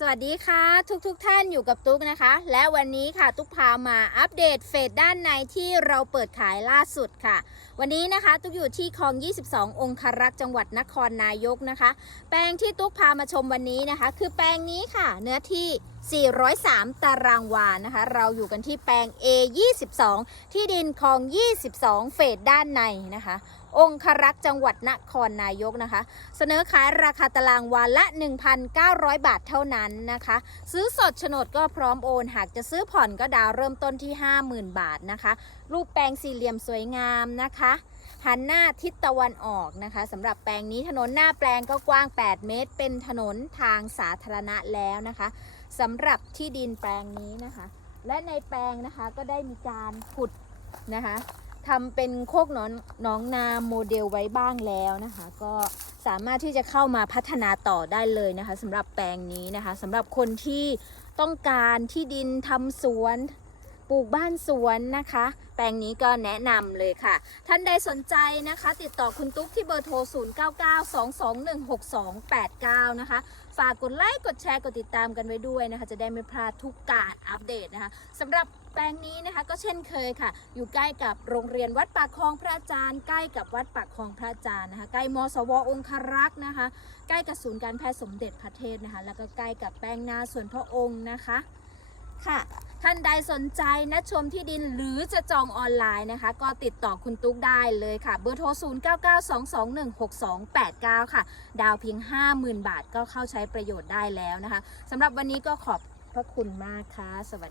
สวัสดีค่ะทุกๆทท่านอยู่กับตุ๊กนะคะ และวันนี้ค่ะตุ๊กพามาอัปเดตเฟสด้านในที่เราเปิดขายล่าสุดค่ะ วันนี้นะคะ ตุ๊กอยู่ที่คลอง 22 องคารักษ์จังหวัดนครนายกนะคะ แปลงที่ตุ๊กพามาชมวันนี้นะคะ คือแปลงนี้ค่ะ เนื้อที่ 403 ตารางวานะคะ เราอยู่กันที่แปลง A22 ที่ดินคลอง 22 เฟสด้านในนะคะ องครักษ์จังหวัดนครนายกนะคะ เสนอขายราคาตารางวาละ 1,900 บาทเท่านั้นนะคะ ซื้อสดโฉนดก็พร้อมโอน หากจะซื้อผ่อนก็ดาวเริ่มต้นที่ 50,000 บาทนะคะ รูปแปลงสี่เหลี่ยมสวยงามนะคะ หันหน้าทิศตะวันออกนะคะสำหรับแปลงนี้ถนนหน้าแปลงก็กว้าง 8 เมตร เป็นถนนทางสาธารณะแล้วนะคะสำหรับที่ดินแปลงนี้นะคะ และในแปลงนะคะก็ได้มีการขุดนะคะทำเป็นโคกหนอนหนองนาโมเดลไว้บ้างแล้วนะคะ ก็สามารถที่จะเข้ามาพัฒนาต่อได้เลยนะคะสำหรับแปลงนี้นะคะสำหรับคนที่ต้องการที่ดินทำสวน ปลูกบ้านสวนนะคะ แปลงนี้ก็แนะนำเลยค่ะ ท่านใดสนใจนะคะ ติดต่อคุณตุ๊กที่เบอร์โทร 0992216289 นะคะ ฝากกดไลค์กดแชร์กดติดตามกันไว้ด้วยนะคะ จะได้ไม่พลาดทุกการอัปเดตนะคะสำหรับแปลงนี้นะคะก็เช่นเคยค่ะ อยู่ใกล้กับโรงเรียนวัดปากคลองพระอาจารย์ ใกล้กับวัดปากคลองพระอาจารย์นะคะ ใกล้มสวองครักษ์นะคะ ใกล้กับศูนย์การแพทย์สมเด็จพระเทพนะคะ แล้วก็ใกล้กับแปลงนาส่วนพระองค์นะคะ ค่ะ ท่านใดสนใจนะชมที่ดินหรือจะจองออนไลน์นะคะ ก็ติดต่อคุณตุ๊กได้เลยค่ะ เบอร์โทร 0992216289 ค่ะ ดาวเพียง 50,000 บาทก็เข้าใช้ประโยชน์ได้แล้วนะคะสำหรับวันนี้ก็ขอบพระคุณมากค่ะ สวัสดี